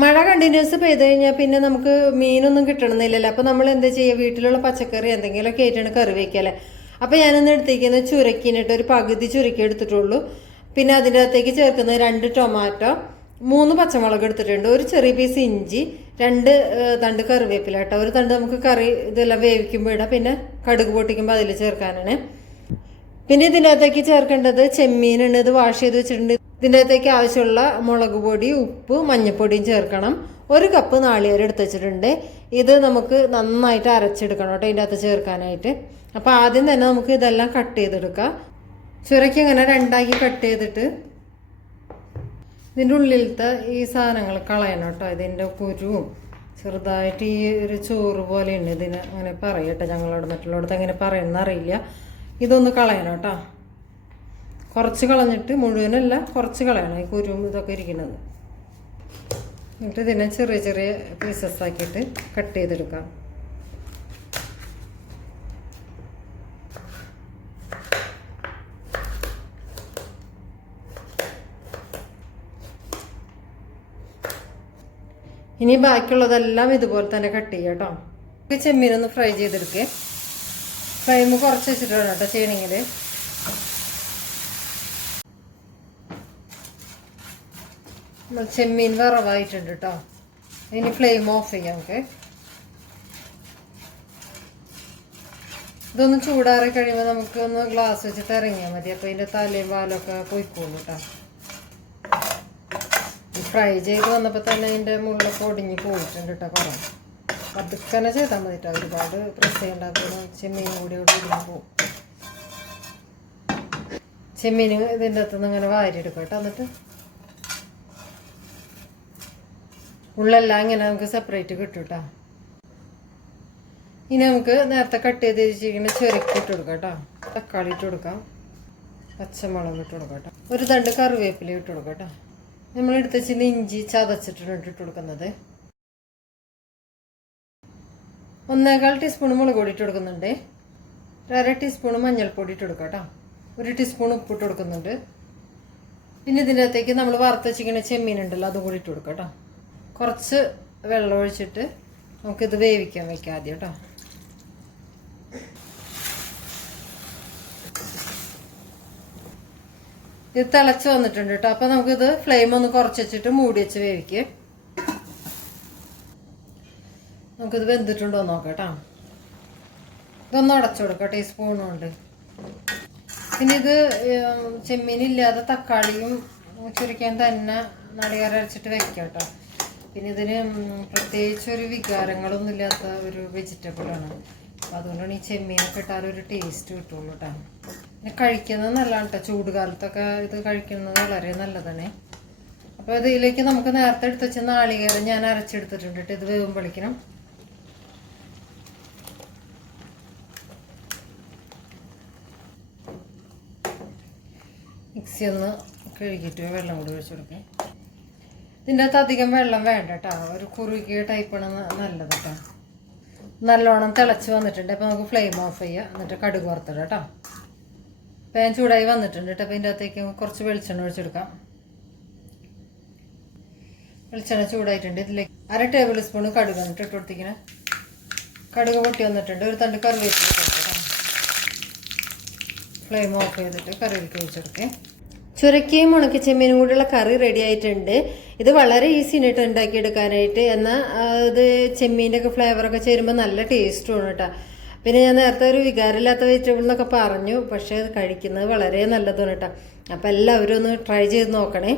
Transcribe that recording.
മഴ കണ്ടിന്യൂസ് പെയ്ത് കഴിഞ്ഞാൽ പിന്നെ നമുക്ക് മീനൊന്നും കിട്ടണമെന്നില്ലല്ലോ. അപ്പോൾ നമ്മൾ എന്താ ചെയ്യുക? വീട്ടിലുള്ള പച്ചക്കറി എന്തെങ്കിലുമൊക്കെ ആയിട്ടാണ് കറി വയ്ക്കല്ലേ അപ്പോൾ ഞാനൊന്ന് എടുത്തേക്കുന്നത് ചുരക്കിനിട്ട് ഒരു പകുതി ചുരുക്കി എടുത്തിട്ടുള്ളൂ. പിന്നെ അതിന്റെ അകത്തേക്ക് ചേർക്കുന്നത് രണ്ട് ടൊമാറ്റോ മൂന്ന് പച്ചമുളക് എടുത്തിട്ടുണ്ട്. ഒരു ചെറിയ പീസ് ഇഞ്ചി രണ്ട് തണ്ട് കറിവേപ്പില കേട്ടോ. ഒരു തണ്ട് നമുക്ക് കറി ഇതെല്ലാം വേവിക്കുമ്പോൾ ഇടാം. പിന്നെ കടുക് പൊട്ടിക്കുമ്പോൾ അതിൽ ചേർക്കാനാണ്. പിന്നെ ഇതിന്റെ അകത്തേക്ക് ചേർക്കേണ്ടത് ചെമ്മീനുണ്ട് ഇത് വാഷ് ചെയ്ത് വെച്ചിട്ടുണ്ട്. ഇതിന്റെ അകത്തേക്ക് ആവശ്യമുള്ള മുളക് പൊടി ഉപ്പ് മഞ്ഞൾപ്പൊടിയും ചേർക്കണം. ഒരു കപ്പ് നാളികേരം എടുത്ത് വെച്ചിട്ടുണ്ട്. ഇത് നമുക്ക് നന്നായിട്ട് അരച്ചെടുക്കണം കേട്ടോ ഇതിന്റെ അകത്ത് ചേർക്കാനായിട്ട്. അപ്പോൾ ആദ്യം തന്നെ നമുക്ക് ഇതെല്ലാം കട്ട് ചെയ്തെടുക്കാം. ചുരയ്ക്ക് ഇങ്ങനെ രണ്ടാക്കി കട്ട് ചെയ്തിട്ട് ഇതിന്റെ ഉള്ളിലത്തെ ഈ സാധനങ്ങൾ കളയണം കേട്ടോ. ഇതിന്റെ കുരുവും ചെറുതായിട്ട് ഈ ഒരു ചോറ് പോലെയുണ്ട് ഇതിന്. അങ്ങനെ പറയട്ടെ ഞങ്ങളോട് മറ്റുള്ളവർക്ക് അങ്ങനെ പറയുന്ന അറിയില്ല ഇതൊന്ന് കളയണം കേട്ടോ. കുറച്ച് കളഞ്ഞിട്ട് മുഴുവനല്ല കുറച്ച് കളയണം. ഈ കുരുവും ഇതൊക്കെ ഇരിക്കുന്നത്. എന്നിട്ട് ഇതിനെ ചെറിയ ചെറിയ പീസസ് ആക്കിയിട്ട് കട്ട് ചെയ്തെടുക്കാം. ഇനി ബാക്കിയുള്ളതെല്ലാം ഇതുപോലെ തന്നെ കട്ട് ചെയ്യാം കേട്ടോ. ചെമ്മീനൊന്ന് ഫ്രൈ ചെയ്തെടുക്കേ. ഫ്രൈമ് കുറച്ച് വെച്ചിട്ടുണ്ട് കേട്ടോ ചെയ്യണമെങ്കിൽ നമ്മൾ ചെമ്മീൻ വറവായിട്ടുണ്ട് കേട്ടോ ഇനി ഫ്ലെയിം ഓഫ് ചെയ്യാം നമുക്ക് ഇതൊന്ന് ചൂടാറി കഴിയുമ്പോൾ നമുക്ക് ഒന്ന് ഗ്ലാസ് വെച്ചിട്ട് ഇറങ്ങിയാൽ മതി. അപ്പോൾ ഇതിന്റെ തലയും പാലൊക്കെ പൊയ്ക്കോളൂ കേട്ടോ ഫ്രൈ ചെയ്ത് വന്നപ്പോൾ തന്നെ അതിന്റെ മുള്ളൊക്കെ ഒടിഞ്ഞ് പോയിട്ടുണ്ട് കേട്ടോ കുറേ. പതുക്കനെ ചെയ്താൽ മതി കേട്ടോ ഒരുപാട് പ്രസ് ചെയ്യേണ്ടാക്കുന്ന ചെമ്മീൻ കൂടി ഒടിഞ്ഞ് പോകും ചെമ്മീൻ ഇതിന്റെ അകത്തുനിന്ന് ഇങ്ങനെ വാരിയെടുക്കാം കേട്ടോ എന്നിട്ട് ഉള്ളെല്ലാം ഇങ്ങനെ നമുക്ക് സെപ്പറേറ്റ് കിട്ടും കേട്ടോ ഇനി നമുക്ക് നേരത്തെ കട്ട് ചെയ്ത് വെച്ചിരിക്കുന്ന ചെറുക്കി ഇട്ട് കൊടുക്കാം കേട്ടോ. തക്കാളി ഇട്ട് കൊടുക്കാം. പച്ചമുളക് ഇട്ട് കൊടുക്കാം കേട്ടോ. ഒരു തണ്ട് കറിവേപ്പില ഇട്ട് കൊടുക്കാം കേട്ടോ. നമ്മൾ എടുത്ത് വെച്ചിട്ട് ഇഞ്ചി ചതച്ചിട്ടുണ്ട് ഇട്ട് കൊടുക്കുന്നത്. ഒന്നേകാൽ ടീസ്പൂൺ മുളക് പൊടി ഇട്ട് കൊടുക്കുന്നുണ്ട്. അര ടീസ്പൂൺ മഞ്ഞൾപ്പൊടി ഇട്ട് കൊടുക്കാം കേട്ടോ. ഒരു ടീസ്പൂൺ ഉപ്പ് ഇട്ട് കൊടുക്കുന്നുണ്ട്. പിന്നെ ഇതിന്റെ അകത്തേക്ക് നമ്മൾ വറുത്ത് വെച്ചിരിക്കുന്ന ചെമ്മീൻ ഉണ്ടല്ലോ അതും കൂടി ഇട്ട് കൊടുക്കാം കേട്ടോ. കുറച്ച് വെള്ളം ഒഴിച്ചിട്ട് നമുക്കിത് വേവിക്കാൻ വയ്ക്കാം ആദ്യം കേട്ടോ. ഇത് തിളച്ച് വന്നിട്ടുണ്ട് കേട്ടോ. അപ്പം നമുക്കിത് ഫ്ലെയിം ഒന്ന് കുറച്ച് വെച്ചിട്ട് മൂടി വെച്ച് വേവിക്കും. നമുക്കിത് വെന്തിട്ടുണ്ടോ നോക്കാം കേട്ടോ. ഇതൊന്ന് അടച്ചു കൊടുക്കാം ടീസ്പൂൺ കൊണ്ട്. പിന്നെ ഇത് ചെമ്മീനില്ലാതെ തക്കാളിയും ചുരുക്കാൻ തന്നെ നാളികേരം അരച്ചിട്ട് വെക്കാം കേട്ടോ. പിന്നെ ഇതിന് പ്രത്യേകിച്ച് ഒരു വികാരങ്ങളൊന്നും ഇല്ലാത്ത ഒരു വെജിറ്റബിളാണ് അപ്പം അതുകൊണ്ടാണ് ഈ ചെമ്മീനൊക്കെ ഇട്ടാൽ ഒരു ടേസ്റ്റ് കിട്ടുള്ളൂ കേട്ടോ പിന്നെ കഴിക്കുന്നത് നല്ലതാണ് കേട്ടോ ചൂട് കാലത്തൊക്കെ ഇത് കഴിക്കുന്നത് വളരെ നല്ലതാണ്. അപ്പോൾ ഇതിലേക്ക് നമുക്ക് നേരത്തെ എടുത്ത് വെച്ച നാളികേരം ഞാൻ അരച്ചെടുത്തിട്ടുണ്ട് കേട്ടോ ഇത് വേകുമ്പോഴേക്കണം മിക്സി ഒന്ന് കഴുകിയിട്ട് വെള്ളം കൂടി ഒഴിച്ചു കൊടുക്കാം. ഇതിന്റെ അകത്ത് അധികം വെള്ളം വേണ്ട കേട്ടോ ഒരു കുറുകിയ ടൈപ്പാണ് നല്ലത് കേട്ടോ നല്ലോണം തിളച്ച് വന്നിട്ടുണ്ട്. അപ്പോൾ നമുക്ക് ഫ്ലെയിം ഓഫ് ചെയ്യാം. എന്നിട്ട് കടുക് വറുത്തിടാം കേട്ടോ പാൻ ചൂടായി വന്നിട്ടുണ്ട് കേട്ടോ അപ്പോൾ ഇതിന്റെ അകത്തേക്ക് കുറച്ച് വെളിച്ചെണ്ണ ഒഴിച്ചെടുക്കാം. വെളിച്ചെണ്ണ ചൂടായിട്ടുണ്ട്. ഇതിലേക്ക് അര ടേബിൾ സ്പൂൺ കടുക് വന്നിട്ട് ഇട്ട് കൊടുത്തിങ്ങനെ കടുക് പൊട്ടി വന്നിട്ടുണ്ട്. ഒരു തണ്ട് കറിവേപ്പില ഫ്ലെയിം ഓഫ് ചെയ്തിട്ട് കറിവേപ്പില ഒഴിച്ചെടുക്കേ. ചുരക്കയും ഉണക്ക ചെമ്മീനും കൂടിയുള്ള കറി റെഡി ആയിട്ടുണ്ട്. ഇത് വളരെ ഈസി ആയിട്ട് ഉണ്ടാക്കിയെടുക്കാനായിട്ട്. എന്നാൽ ഇത് ചെമ്മീന്റെ ഒക്കെ ഫ്ലേവറൊക്കെ ചേരുമ്പോൾ നല്ല ടേസ്റ്റുമാണ് കേട്ടോ പിന്നെ ഞാൻ നേരത്തെ ഒരു വികാരമില്ലാത്ത വെജിറ്റബിൾ എന്നൊക്കെ പറഞ്ഞു പക്ഷേ അത് കഴിക്കുന്നത് വളരെ നല്ലതാണ് കേട്ടോ അപ്പോൾ എല്ലാവരും ഒന്ന് ട്രൈ ചെയ്ത് നോക്കണേ.